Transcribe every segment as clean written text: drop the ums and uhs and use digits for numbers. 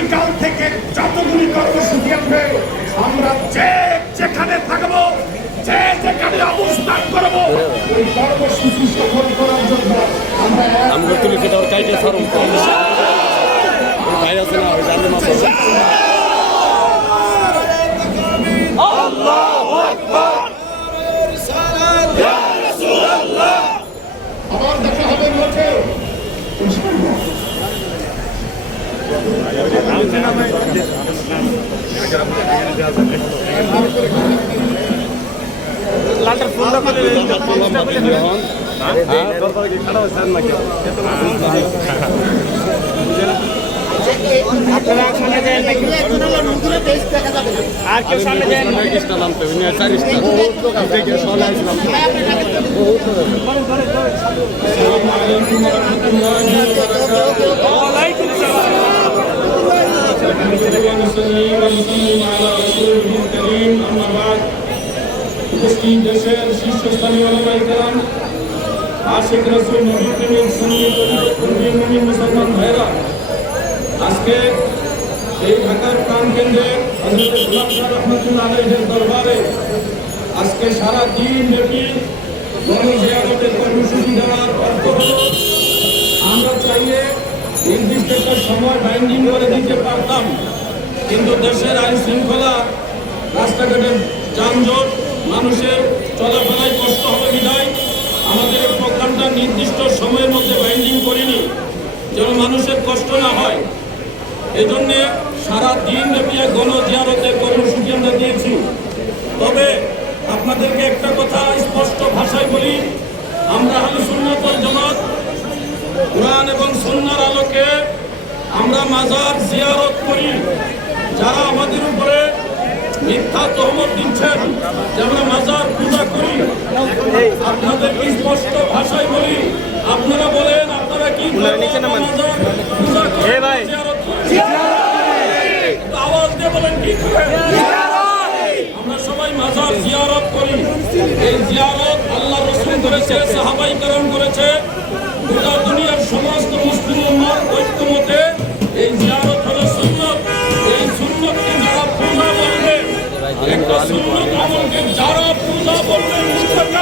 আগামীকাল থেকে যতগুলি কর্মসূচি আসবে আমরা যেখানে থাকবো, যেখানে অবস্থান করবো, ওই কর্মসূচি সফল করার জন্য আমরা তুলিকে দেওয়ার কাইটে সারুন ভাই আছে না ওই জানি মাছ আল্লাহু আকবার। ইয়া রাসূলুল্লাহ। আবার দেখা হবে মাঠে। লাটার ফোন করে আপনারা সামনে যায় নাকি আর কেউ সামনে যায় নামতে দেশের শীর্ষস্থানীয় ওলামায়ে কেরাম, আশিক রাসূল নবী প্রেমিক সুন্নি মুসলমান ভাইরা, আজকে এই ঢাকার প্রাণকেন্দ্রে হযরত গোলাম শাহ রহমাতুল্লাহ আলাইহির দরবারে আজকে সারা দিন ব্যাপী গণজিয়ারতের কর্মসূচি দেওয়ার অর্থ হল আমরা চাইলে নির্দিষ্ট একটা সময় বাইন্ডিং করে দিতে পারতাম, কিন্তু দেশের আইন শৃঙ্খলা, রাস্তাঘাটের যানজট, মানুষের চলাফেরায় কষ্ট হবে বিধায় আমাদের এই প্রোগ্রামটা নির্দিষ্ট সময়ের মধ্যে বাইন্ডিং করিনি, যেন মানুষের কষ্ট না হয়। এজন্যে সারা দিন ব্যাপী গণজিয়ারতের কর্মসূচি আমরা দিয়েছি। তবে আপনাদেরকে একটা কথা স্পষ্ট ভাষায় বলি, আমরা আহলে সুন্নাত ওয়াল জামাত কোরআন এবং সুন্নাহর আলোকে আমরা মাজার জিয়ারত করি। যারা আমাদের উপরে মিথ্যা তহমত দিচ্ছেন যে আমরা মাজার পূজা করি, আপনাদেরকে স্পষ্ট ভাষায় বলি, আপনারা বলেন আপনারা কি মাজার পূজা করেন? আওয়াজ দিয়ে বলেন কি করেন? আমরা সবাই মাজার জিয়ারত করি। এই জিয়ারত আল্লাহ রাসূল করেছে, সাহাবায়ে কেরাম করেছে, গোটা দুনিয়ার সমস্ত মুসলিম উম্মাহর ঐক্যমতে এই জিয়ারত হলো সুন্নাত। এই সুন্নাতকে যারা পূজা বলবে, একটা সুন্নাত আমলকে যারা পূজা বলবে মুশরিক,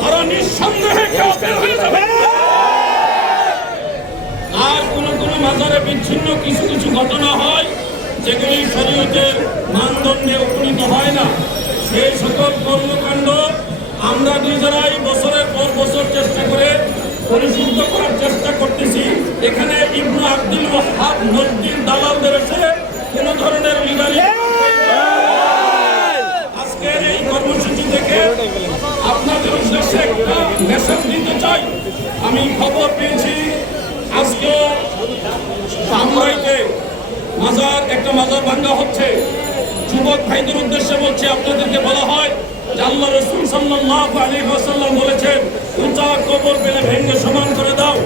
তারা নিঃসন্দেহে কাফের হয়ে যাবে। আর কোন মাজারে বিচ্ছিন্ন কিছু কিছু ঘটনা হয় যেগুলি শরীয়তের মানদণ্ডে উপনীত হয় না, সেই সকল কর্মকাণ্ড আমরা নিজেরাই বছরের পর বছর চেষ্টা করে পরিশুদ্ধ করার চেষ্টা করতেছি। এখানে ইবনে আব্দুল ওয়াহ্হাব নজদীর দালালদের এসে কোন ধরনের লিডারি আজকের এই কর্মসূচি থেকে আপনাদের উদ্দেশ্যে একটা মেসেজ দিতে চাই। আমি খবর পেয়েছি আজকে ধামরাইতে একটা মাজার ভাঙ্গা হচ্ছে। যুবক ভাইদের উদ্দেশ্যে বলছি, আপনাদেরকে বলা হয় যে আল্লাহ রাসূল সাল্লাল্লাহু আলাইহি ওয়াসাল্লাম বলেছেন, উঁচা কবর পেলে ভেঙে সমান করে দাও।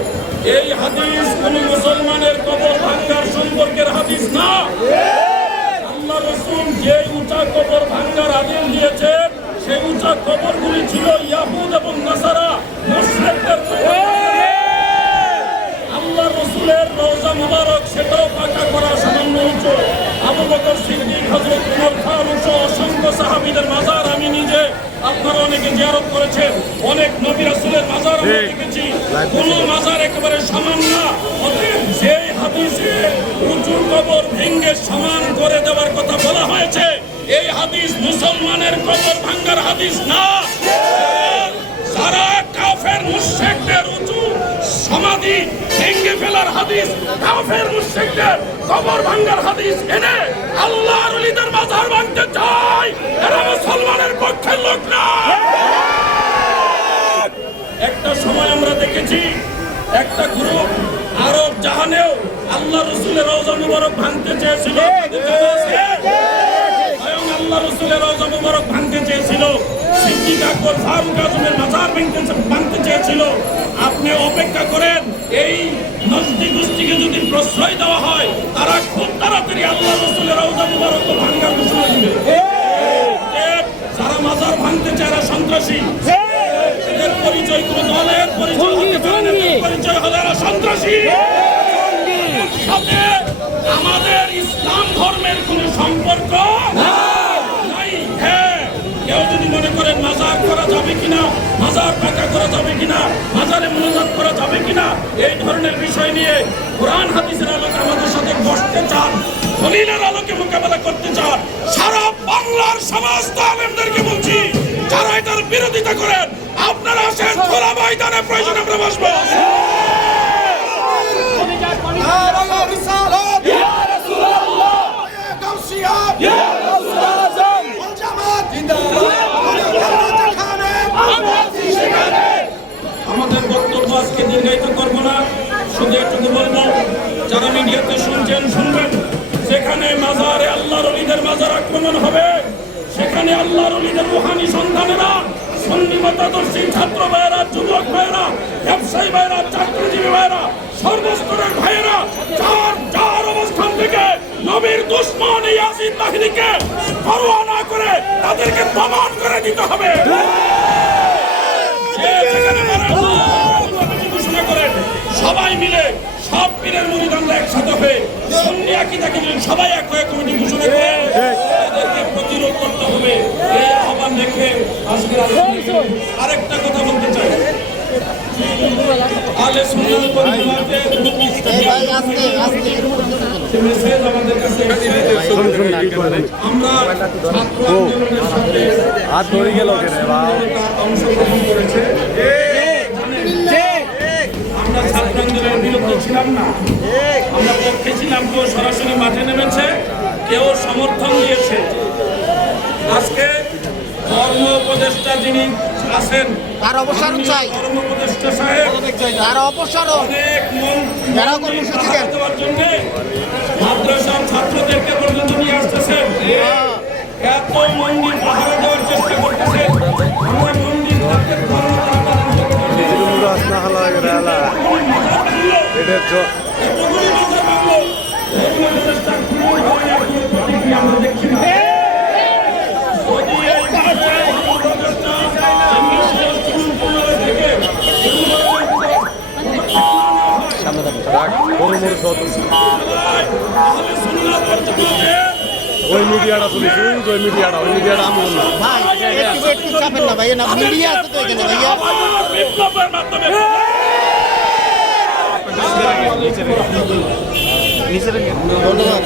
এই হাদিস কোন মুসলমানের কবর ভাঙ্গার সম্পর্কের হাদিস না। আল্লাহ রাসূল যে উঁচা কবর ভাঙ্গার আদেশ দিয়েছেন, সেই উঁচা কবরগুলি ছিল ইয়াহুদ এবং নাসারা মুশরিকদের কবর। আল্লাহ রাসূলের রওজা মুবারক সেটাও পাকা করা সামান্য উঁচু। আবু বকর সিদ্দিক, হযরত উমর ফারুক সহ অসংখ্য সাহাবীদের মাজার আমি নিজে, আপনারা অনেকে জিয়ারত করেছেন, অনেক নবী রাসূলের মাজার আমরা দেখেছি। কোন মাজার একেবারে সমান না। অতএব যে হাদিসে উঁচু কবর ভেঙে সমান করে দেওয়ার কথা বলা হয়েছে, এই হাদিস মুসলমানের কবর ভাঙার হাদিস না। যারা কাফের মুশরিকদের উঁচু সমাধি ভেঙে ফেলার হাদিস, কাফের মুশরিকদের কবর ভাঙার হাদিস এনে আল্লাহর ওলিদের মাজার ভাঙতে চায়, এরা মুসলমানের পক্ষের লোক না। একটা সময় আমরা দেখেছি একটা গ্রুপ আরব জাহানেও আল্লাহ রাসূলের রওজা মুবারক ভাঙতে চেয়েছিল। স্বয়ং আল্লাহ রাসূলের রওজা মুবারক ভাঙতে চেয়েছিল। সিদ্দিক আকবর, ফারুক আজমের মাজার ভাঙতে চেয়েছিল। আপনি অপেক্ষা করেন, এই নজদি গোষ্ঠীকে যদি প্রশ্রয় দেওয়া হয়, তারা খুব তাড়াতাড়ি আল্লাহ রাসূলের রওজা মুবারক ভাঙার ঘোষণা দিবে। যারা মাজার ভাঙতে চায় এরা সন্ত্রাসী। এদের পরিচয় কোন দলের পরিচয় হলে এরা সন্ত্রাসী। সাথে আমাদের ইসলাম ধর্মের কোনো সম্পর্ক নাই। হ্যাঁ, কেউ যদি মনে করেন মাজার করা যাবে কিনা, মাজার পাকা করা যাবে কিনা, মাজারে মুনাজাত করা যাবে কিনা, এই ধরনের বিষয় নিয়ে কোরআন হাদিসের আলোকে আমাদের সাথে বসতে চান, দলিলের আলোকে মোকাবেলা করতে চান, সারা বাংলার সমস্ত আলেমদেরকে বলছি, যারা এটার বিরোধিতা করেন, আপনারা আসেন খোলা ময়দানে, প্রয়োজন আমরা বসবো। আমাদের বক্তব্য আজকে দীর্ঘায়িত করবো না, শুধু এটুকু বলবো, যারা মিডিয়াতে শুনছেন শুনবেন, যেখানে মাজারে আল্লাহর ওলিদের মাজার আক্রমণ হবে, সেখানে আল্লাহর ওলিদের রুহানি সন্তানেরা, সুন্নি মতাদর্শী ছাত্র ভাইয়েরা, যুবক ভাইয়েরা, ব্যবসায়ী ভাইয়েরা, চাকরিজীবী ভাইয়েরা, সর্বস্তরের ভাইয়েরা, যার অবস্থান থেকে নবীর দুশমন ইয়াজিদ বাহিনীকে পরোয়া না করে তাদেরকে দমন করে দিতে হবে। ঘোষণা করেন সবাই মিলে, সব পীরের মুরিদানরা একসাথে হয়ে সুন্নি আকীদাকে সবাই এক হয়ে কমিটি ঘোষণা করে তাদেরকে প্রতিরোধ করতে হবে। এই আহ্বান রেখে আজকের আরেকটা কথা বলতে চাই, আলে সুন্নাত ওয়াল জামাতের মেসেজ আমাদের কাছে আমরা ছাত্র আন্দোলনের সাথে হাত ধরে গেল অংশগ্রহণ করেছে। আমরা ছাত্র আন্দোলনের বিরুদ্ধে ছিলাম না, আমরা পক্ষে ছিলাম। কেউ সরাসরি মাঠে নেমেছে, কেউ সমর্থন দিয়েছে। আজকে ধর্ম উপদেষ্টা যিনি আছেন, তার অবসর চাই, ধর্ম উপদেষ্টা সাহেব তার অবসর অনেক যারা কর্মসূচি দেন দেওয়ার জন্য মাদ্রাসার ছাত্রদেরকে পর্যন্ত নিয়ে আসতেছেন, এত মন্দির পাহারা দেওয়ার চেষ্টা করতেছেন। আমরা মন্দির আমরা দেখছি না। ওই মিডিয়াটা শুনেছি, ওই মিডিয়াটা আমি বললাম ভাই একটু চাপেন না ভাই, না মিডিয়া আছে তো এখানে ভাইয়া। বিপ্লবের মাধ্যমে ধন্যবাদ।